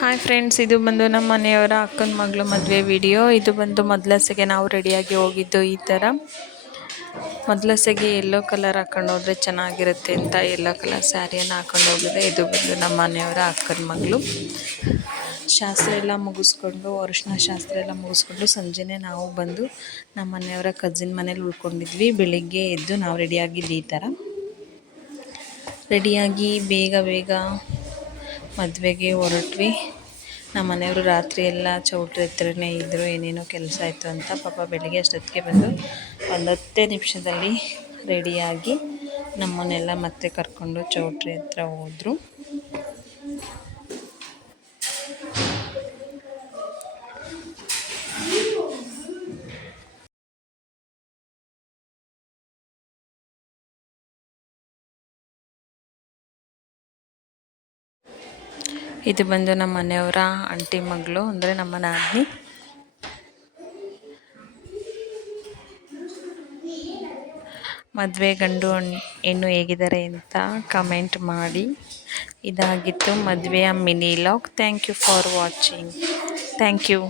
Hi friends, ಇದು ಬಂದು ನಮ್ಮ ಮನೆಯವರ ಅಕ್ಕನ ಮಗಳು ಮದುವೆ ವಿಡಿಯೋ. ಇದು ಬಂದು ಮೊದಲಸೆಗೆ ನಾವು ರೆಡಿಯಾಗಿ ಹೋಗಿದ್ದು ಈ ಥರ. ಮೊದಲಸೆಗೆ ಯೆಲ್ಲೋ ಕಲರ್ ಹಾಕೊಂಡು ಹೋದರೆ ಚೆನ್ನಾಗಿರುತ್ತೆ ಅಂತ ಯೆಲ್ಲೋ ಕಲರ್ ಸ್ಯಾರಿಯನ್ನು ಹಾಕೊಂಡು ಹೋಗಿದ್ದೆ. ಇದು ಬಂದು ನಮ್ಮ ಮನೆಯವರ ಅಕ್ಕನ ಮಗಳು. ಶಾಸ್ತ್ರ ಎಲ್ಲ ಮುಗಿಸ್ಕೊಂಡು, ಅರಿಶಿನ ಶಾಸ್ತ್ರ ಎಲ್ಲ ಮುಗಿಸ್ಕೊಂಡು ಸಂಜೆನೇ ನಾವು ಬಂದು ನಮ್ಮ ಮನೆಯವರ ಕಸಿನ್ ಮನೇಲಿ ಉಳ್ಕೊಂಡಿದ್ವಿ. ಬೆಳಿಗ್ಗೆ ಎದ್ದು ನಾವು ರೆಡಿಯಾಗಿದ್ದು ಈ ಥರ. ರೆಡಿಯಾಗಿ ಬೇಗ ಮದುವೆಗೆ ಹೊರಟ್ವಿ. ನಮ್ಮ ಮನೆಯವರು ರಾತ್ರಿ ಎಲ್ಲ ಚೌಟ್ರಿ ಹತ್ರನೇ ಇದ್ದರು, ಏನೇನೋ ಕೆಲಸ ಆಯಿತು ಅಂತ. ಪಾಪ ಬೆಳಿಗ್ಗೆ ಅಷ್ಟೊತ್ತಿಗೆ ಬಂದು ಒಂದು 10 ನಿಮಿಷದಲ್ಲಿ ರೆಡಿಯಾಗಿ ನಮ್ಮನ್ನೆಲ್ಲ ಮತ್ತೆ ಕರ್ಕೊಂಡು ಚೌಟ್ರಿ ಹತ್ರ ಹೋದರು. ಇದು ಬಂದು ನಮ್ಮ ಮನೆಯವರ ಆಂಟಿ ಮಗಳು, ಅಂದರೆ ನಮ್ಮ ನಾದಿನಿ. ಮದುವೆ ಗಂಡು ಹೆಣ್ಣು ಹೇಗಿದ್ದಾರೆ ಅಂತ ಕಮೆಂಟ್ ಮಾಡಿ. ಇದಾಗಿತ್ತು ಮದುವೆಯ mini log. Thank you for watching. Thank you.